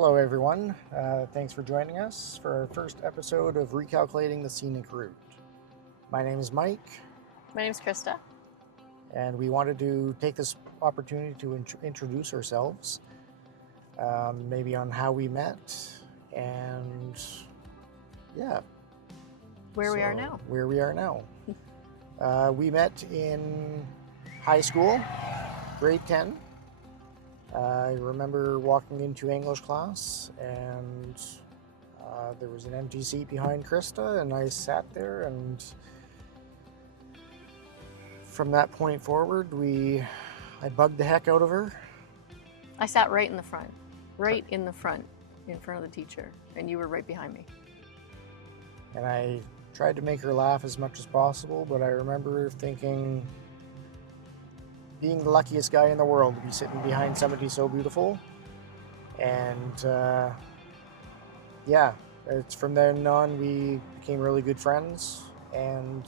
Hello everyone, thanks for joining us for our first episode of Recalculating the Scenic Route. My name is Mike. My name's Krista. And we wanted to take this opportunity to introduce ourselves, maybe on how we met, and Where we are now. Where we are now. We met in high school, grade 10. I remember walking into English class and there was an empty seat behind Krista and I sat there, and from that point forward I bugged the heck out of her. I sat right in the front, in front of the teacher, and you were right behind me. And I tried to make her laugh as much as possible, but I remember thinking, being the luckiest guy in the world to be sitting behind somebody so beautiful. And it's from then on we became really good friends, and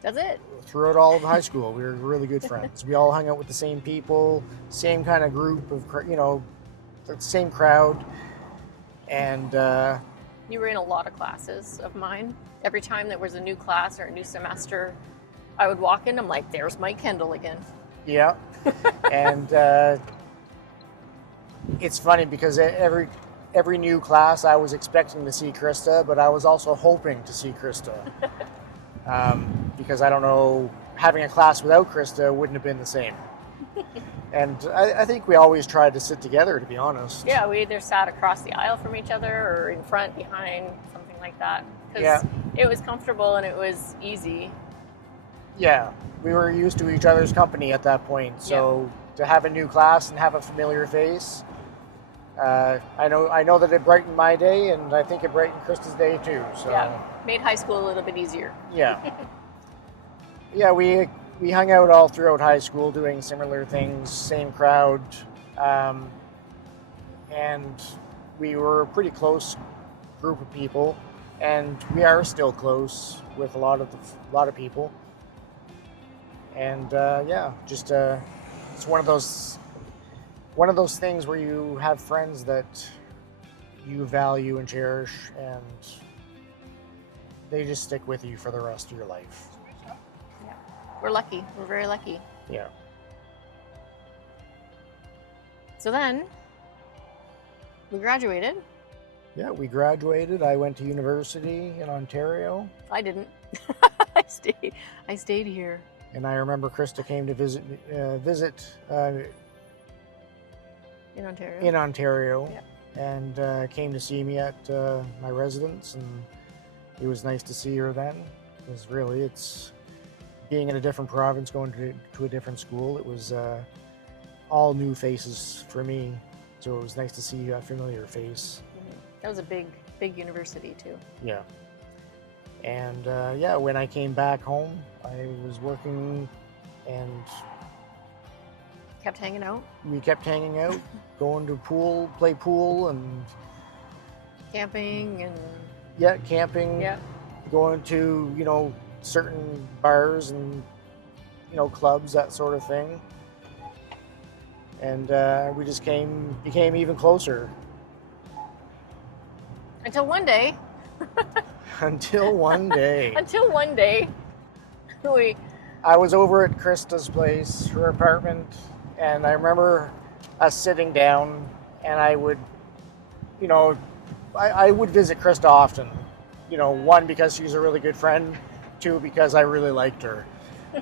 that's it. Throughout all of high school we were really good friends. We all hung out with the same people, same kind of group of, the same crowd. And you were in a lot of classes of mine. Every time there was a new class or a new semester, I would walk in, I'm like, there's Mike Kendall again. Yeah. And it's funny because every new class I was expecting to see Krista, but I was also hoping to see Krista. Because I don't know, having a class without Krista wouldn't have been the same. And I think we always tried to sit together, to be honest. Yeah, we either sat across the aisle from each other or in front, behind, something like that. Because it was comfortable and it was easy. Yeah, we were used to each other's company at that point. So to have a new class and have a familiar face, I know that it brightened my day, and I think it brightened Krista's day too. So made high school a little bit easier. Yeah. Yeah, we hung out all throughout high school doing similar things, same crowd, and we were a pretty close group of people, and we are still close with a lot of people. And it's one of those things where you have friends that you value and cherish, and they just stick with you for the rest of your life. Yeah, we're lucky. We're very lucky. Yeah. So then we graduated. Yeah, we graduated. I went to university in Ontario. I didn't. I stayed here. And I remember Krista came to visit in Ontario. And came to see me at my residence, and it was nice to see her then. Because really, it's being in a different province, going to a different school. It was all new faces for me, so it was nice to see a familiar face. That was a big university too. Yeah. And when I came back home, I was working and kept hanging out. We kept hanging out, going to play pool and camping and camping. Yeah. Going to, certain bars and, clubs, that sort of thing. And we just became even closer. Until one day. Until one day. I was over at Krista's place, her apartment, and I remember us sitting down, and I would visit Krista often. One, because she's a really good friend, two, because I really liked her.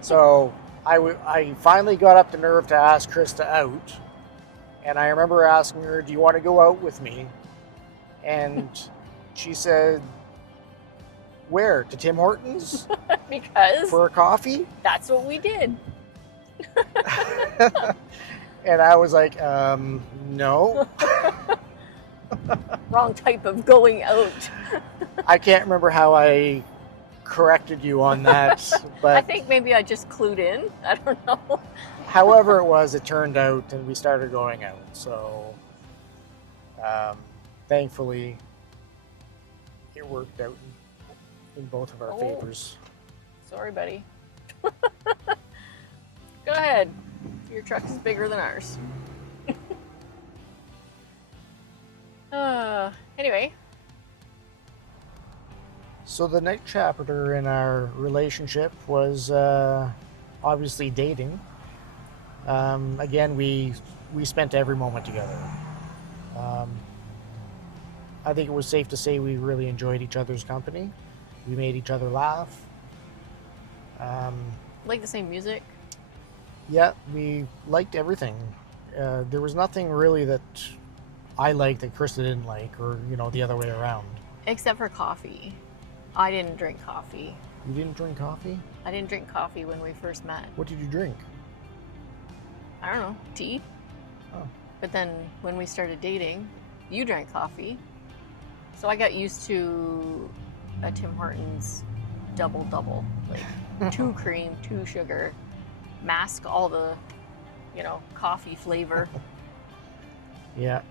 So I finally got up the nerve to ask Krista out, and I remember asking her, do you want to go out with me? And she said, where? To Tim Hortons? Because for a coffee? That's what we did. And I was like, no. Wrong type of going out. I can't remember how I corrected you on that, but I think maybe I just clued in. I don't know. However it was, it turned out, and we started going out. So, thankfully, it worked out in both of our favors. Sorry, buddy. Go ahead. Your truck is bigger than ours. Anyway, So the next chapter in our relationship was obviously dating. Again, we spent every moment together. I think it was safe to say we really enjoyed each other's company. We made each other laugh. like the same music. Yeah, we liked everything. There was nothing really that I liked that Krista didn't like, or the other way around. Except for coffee. I didn't drink coffee. You didn't drink coffee? I didn't drink coffee when we first met. What did you drink? I don't know, tea. Oh. But then when we started dating, you drank coffee. So I got used to a Tim Hortons double, like 2 cream, 2 sugar, mask all the, coffee flavor. Yeah.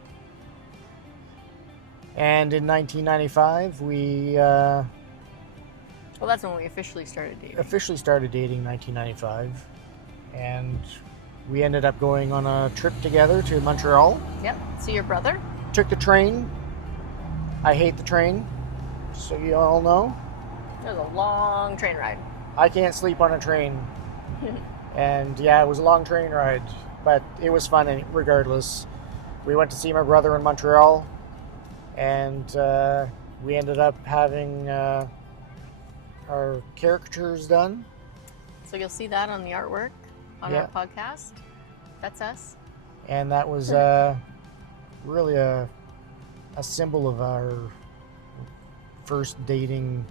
And in 1995, we Well, that's when we officially started dating. officially started dating 1995. And we ended up going on a trip together to Montreal. Yep. See your brother? Took the train. I hate the train, so you all know. It was a long train ride. I can't sleep on a train. And yeah, it was a long train ride, but it was fun regardless. We went to see my brother in Montreal, and we ended up having our caricatures done. So you'll see that on the artwork on Yeah. our podcast. That's us. And that was really a symbol of our first dating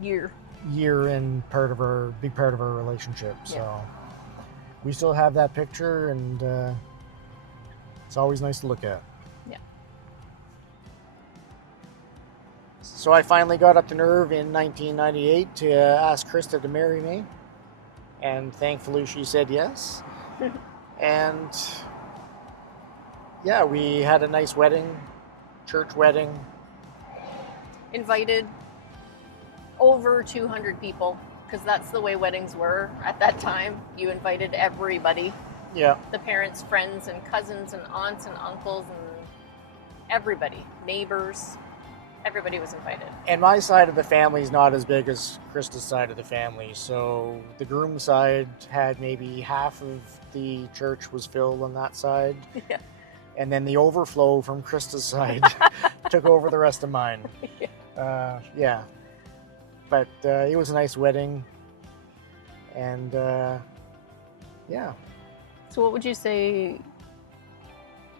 Year. year and big part of our relationship. So we still have that picture, and it's always nice to look at. Yeah. So I finally got up the nerve in 1998 to ask Krista to marry me, and thankfully she said yes. And yeah, we had a nice wedding, church wedding. Invited over 200 people, because that's the way weddings were at that time. You invited everybody, Yeah. the parents, friends, and cousins, and aunts, and uncles, and everybody, neighbors. Everybody was invited. And my side of the family is not as big as Krista's side of the family. So the groom side had maybe half of the church was filled on that side. Yeah. And then the overflow from Krista's side took over the rest of mine. Yeah. But it was a nice wedding. And yeah. So what would you say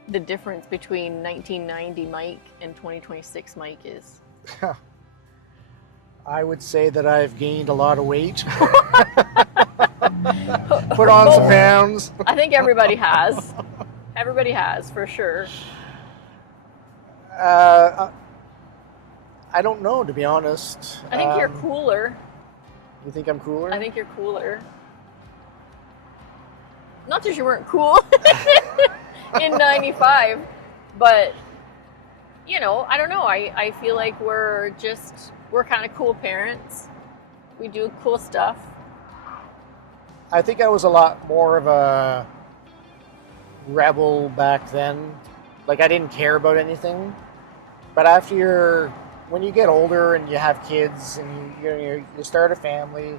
the difference between 1990 Mike and 2026 Mike is? I would say that I've gained a lot of weight. Put on some pounds. I think everybody has. Everybody has, for sure. I don't know, to be honest. I think you're cooler. You think I'm cooler? I think you're cooler. Not that you weren't cool in 95, but, I don't know. I feel like we're kind of cool parents. We do cool stuff. I think I was a lot more of a rebel back then. Like, I didn't care about anything. But when you get older and you have kids and you start a family,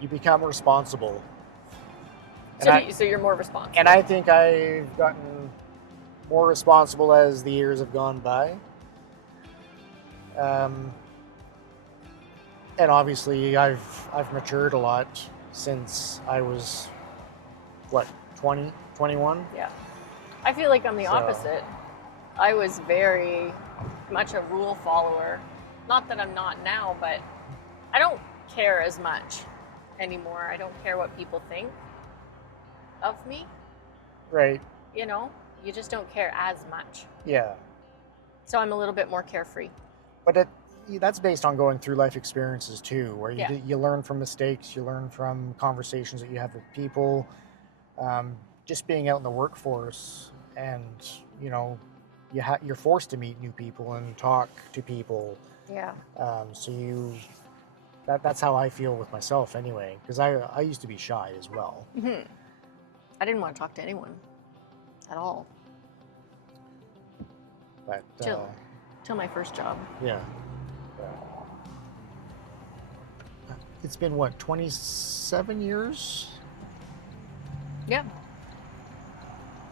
you become responsible. So you're more responsible. And I think I've gotten more responsible as the years have gone by. And obviously I've matured a lot since I was, 20, 21? Yeah. I feel like I'm the opposite. I was very much a rule follower. Not that I'm not now, but I don't care as much anymore. I don't care what people think of me. Right. You just don't care as much. Yeah. So I'm a little bit more carefree. But that's based on going through life experiences too, where Yeah. you learn from mistakes, you learn from conversations that you have with people, just being out in the workforce, and you're forced to meet new people and talk to people. Yeah. So that's how I feel with myself anyway, because I used to be shy as well. Mm-hmm. I didn't want to talk to anyone at all. But Chill. till my first job. Yeah. It's been what, 27 years Yeah.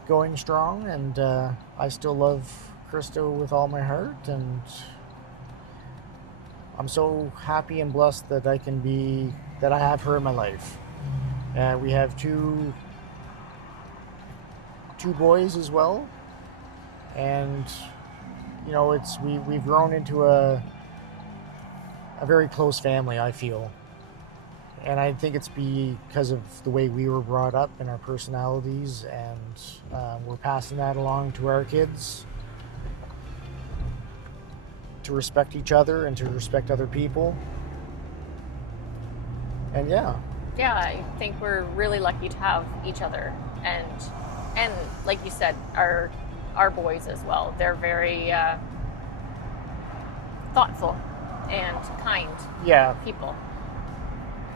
going strong, and I still love Krista with all my heart, and I'm so happy and blessed that I have her in my life. We have two boys as well, and we've grown into a very close family, I feel. And I think it's because of the way we were brought up and our personalities, and we're passing that along to our kids, to respect each other and to respect other people. And yeah, I think we're really lucky to have each other, and like you said, our boys as well. They're very thoughtful and kind people.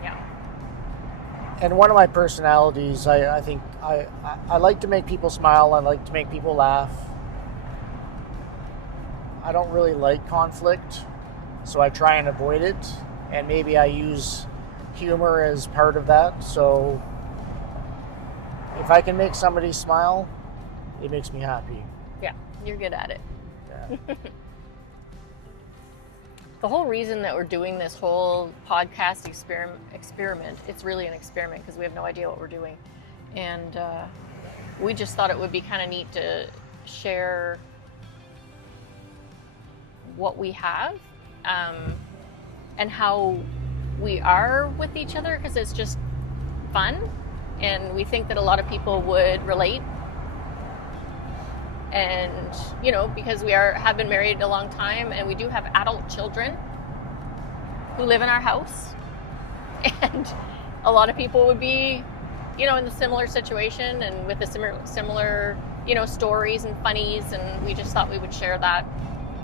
Yeah. And one of my personalities, I think I like to make people smile. I like to make people laugh. I don't really like conflict, so I try and avoid it. And maybe I use humor as part of that. So if I can make somebody smile, it makes me happy. Yeah, you're good at it. Yeah. The whole reason that we're doing this whole podcast experiment, it's really an experiment because we have no idea what we're doing. And we just thought it would be kind of neat to share what we have and how we are with each other, because it's just fun. And we think that a lot of people would relate. And, because we have been married a long time, and we do have adult children who live in our house. And a lot of people would be, in the similar situation and with the similar, stories and funnies. And we just thought we would share that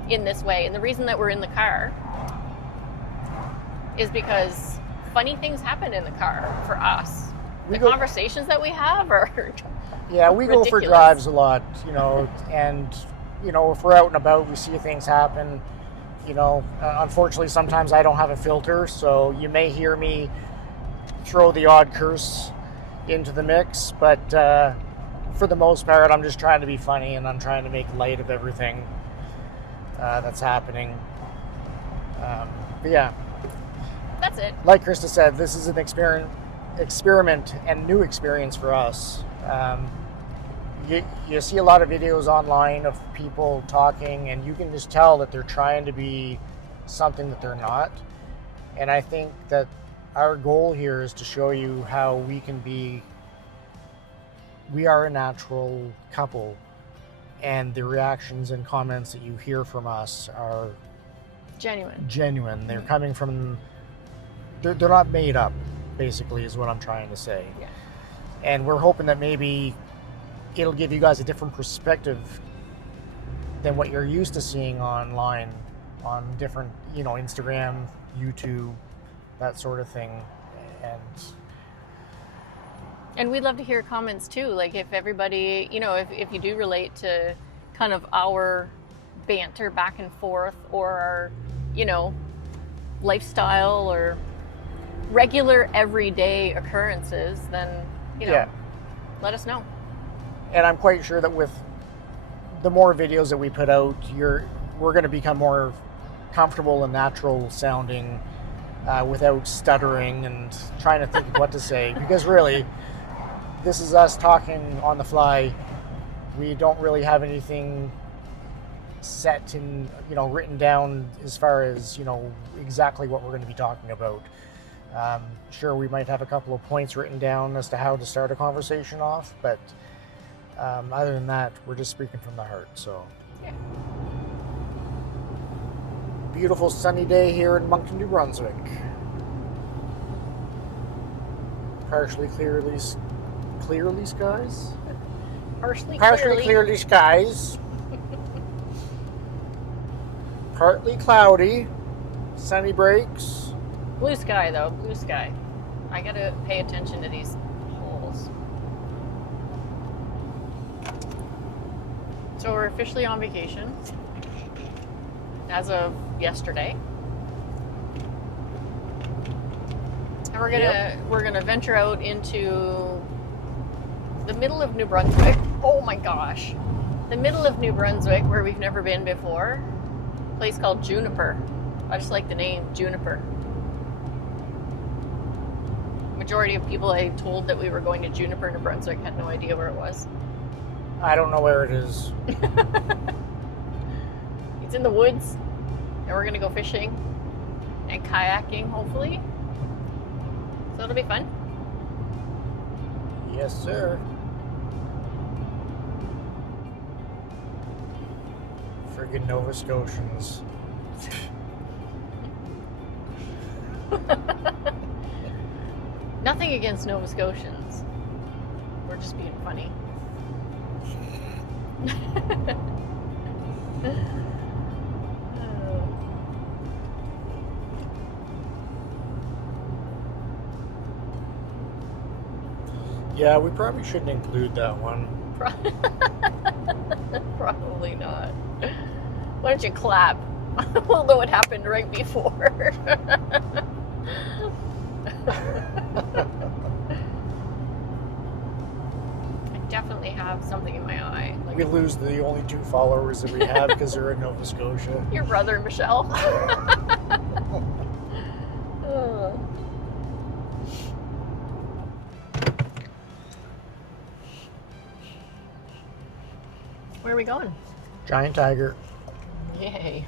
in this way. And the reason that we're in the car is because funny things happen in the car for us. The conversations that we have are yeah, we ridiculous. Go for drives a lot, and if we're out and about, we see things happen. Unfortunately, sometimes I don't have a filter, so you may hear me throw the odd curse into the mix, but for the most part, I'm just trying to be funny, and I'm trying to make light of everything that's happening. But yeah, that's it. Like Krista said, this is an experiment and new experience for us. You see a lot of videos online of people talking, and you can just tell that they're trying to be something that they're not. And I think that our goal here is to show you how we are a natural couple, and the reactions and comments that you hear from us are genuine. They're coming from, they're not made up, basically, is what I'm trying to say. Yeah. And we're hoping that maybe it'll give you guys a different perspective than what you're used to seeing online on different, Instagram, YouTube, that sort of thing. And we'd love to hear comments too. Like if everybody, if you do relate to kind of our banter back and forth, or our, lifestyle or regular everyday occurrences, then, let us know. And I'm quite sure that with the more videos that we put out, we're going to become more comfortable and natural sounding without stuttering and trying to think of what to say. Because really, this is us talking on the fly. We don't really have anything set and, written down as far as, exactly what we're going to be talking about. Sure, we might have a couple of points written down as to how to start a conversation off, but other than that, we're just speaking from the heart. So, yeah. Beautiful sunny day here in Moncton, New Brunswick. Partially clearly skies. Partially clearly skies. Partly cloudy. Sunny breaks. Blue sky though, blue sky. I gotta pay attention to these holes. So we're officially on vacation. as of yesterday. And we're gonna venture out into the middle of New Brunswick. Oh my gosh. The middle of New Brunswick, where we've never been before. A place called Juniper. I just like the name, Juniper. Majority of people I told that we were going to Juniper, New Brunswick had no idea where it was. I don't know where it is. It's in the woods, and we're gonna go fishing and kayaking, hopefully. So it'll be fun. Yes, sir. Friggin' Nova Scotians. Nothing against Nova Scotians. We're just being funny. Yeah, we probably shouldn't include that one. Probably not. Why don't you clap? We'll know what happened right before. I definitely have something in my eye. We lose the only 2 followers that we have because they're in Nova Scotia. Your brother, Michelle. Where are we going? Giant tiger. Yay.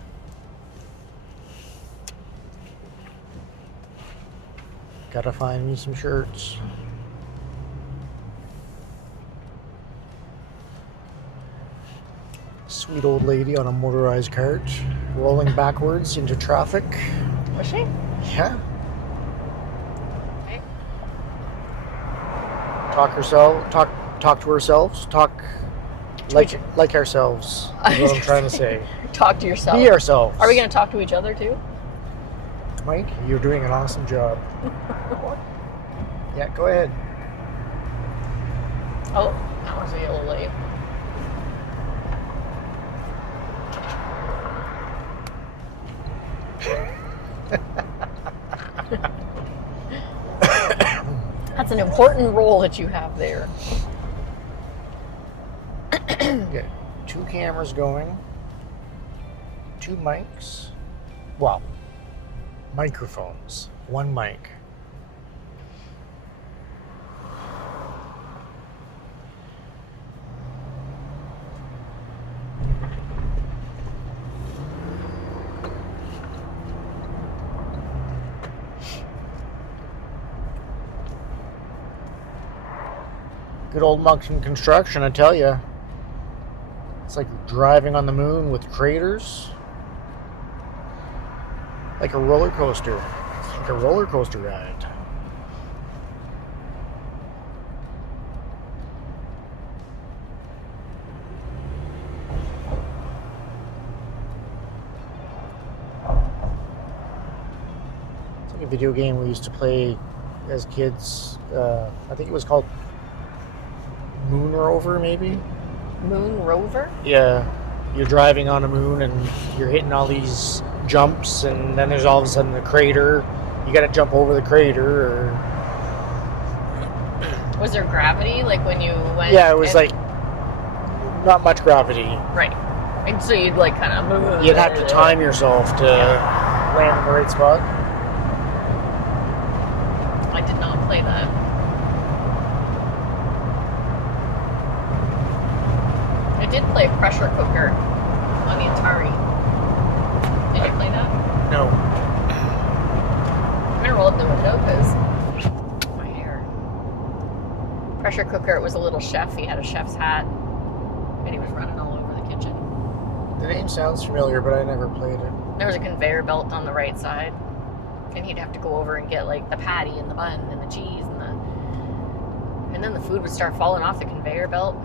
Gotta find me some shirts. Sweet old lady on a motorized cart, rolling backwards into traffic. Was she? Yeah. Okay. Talk to ourselves. Talk like ourselves. Is what I'm trying to say. Talk to yourself. Be ourselves. Are we going to talk to each other too? Mike, you're doing an awesome job. Yeah, go ahead. Oh, that was a little late. That's an important role that you have there. Get 2 cameras going, 2 mics. Well, microphones, 1 mic. Good old Moncton construction, I tell you. It's like driving on the moon with craters. Like a roller coaster. It's like a roller coaster ride. It's like a video game we used to play as kids. I think it was called Moon Rover, maybe? Moon Rover? Yeah. You're driving on a moon and you're hitting all these jumps, and then there's all of a sudden a crater. You gotta jump over the crater, or... Was there gravity, like when you went? Yeah, it was like not much gravity. Right. And so you'd like kind of move. You'd have to time yourself to land in the right spot. I did not play that. I did play Pressure Cooker on the Atari. Did you play that? No. I'm gonna roll up the window because my hair. Pressure Cooker, it was a little chef. He had a chef's hat and he was running all over the kitchen. The name sounds familiar, but I never played it. There was a conveyor belt on the right side, and he'd have to go over and get like the patty and the bun and the cheese and then the food would start falling off the conveyor belt.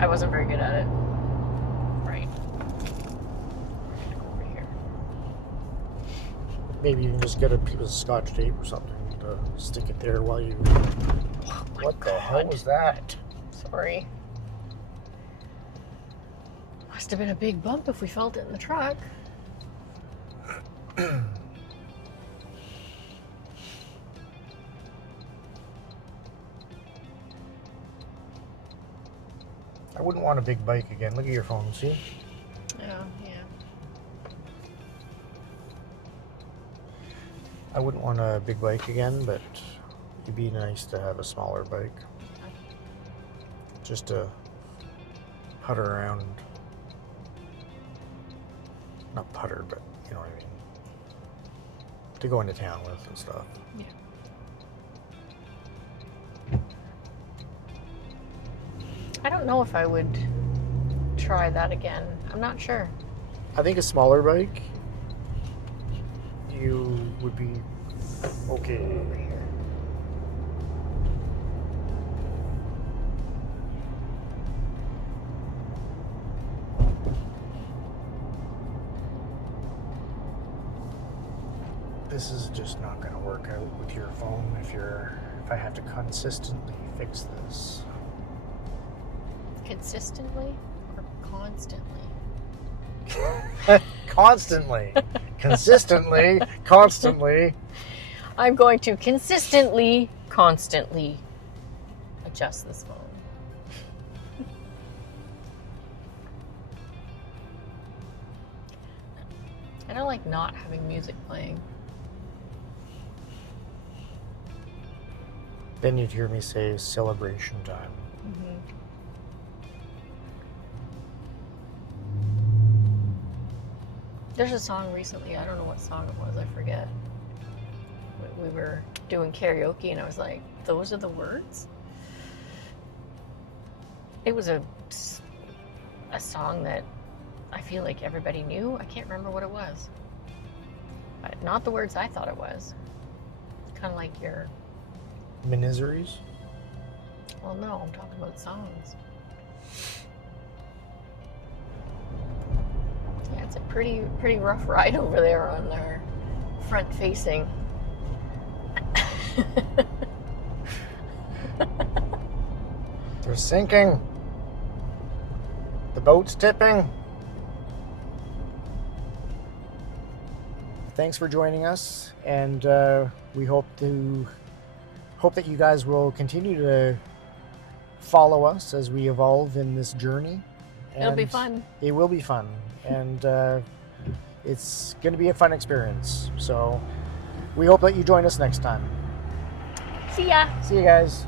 I wasn't very good at it. Right. Go over here. Maybe you can just get a piece of Scotch tape or something to stick it there while you... What the hell was that? Sorry. Must have been a big bump if we felt it in the truck. I wouldn't want a big bike again. Look at your phone, see? Yeah. I wouldn't want a big bike again, but it'd be nice to have a smaller bike. Just to putter around. Not putter, but you know what I mean. To go into town with and stuff. Yeah. I don't know if I would try that again. I'm not sure. I think a smaller bike, you would be okay. Over here. This is just not going to work out with your phone if I have to consistently fix this. Consistently or constantly? Constantly. Consistently. Constantly. I'm going to consistently, constantly adjust this phone. I don't like not having music playing. Then you'd hear me say celebration time. Mm-hmm. There's a song recently, I don't know what song it was, I forget. We were doing karaoke and I was like, those are the words? It was a song that I feel like everybody knew. I can't remember what it was. But not the words I thought it was. Kind of like your... Miniseries? Well, no, I'm talking about songs. Yeah, it's a pretty rough ride over there on our front facing. They're sinking. The boat's tipping. Thanks for joining us, and we hope that you guys will continue to follow us as we evolve in this journey. It'll be fun. It will be fun, and it's going to be a fun experience. So we hope that you join us next time. See ya. See you guys.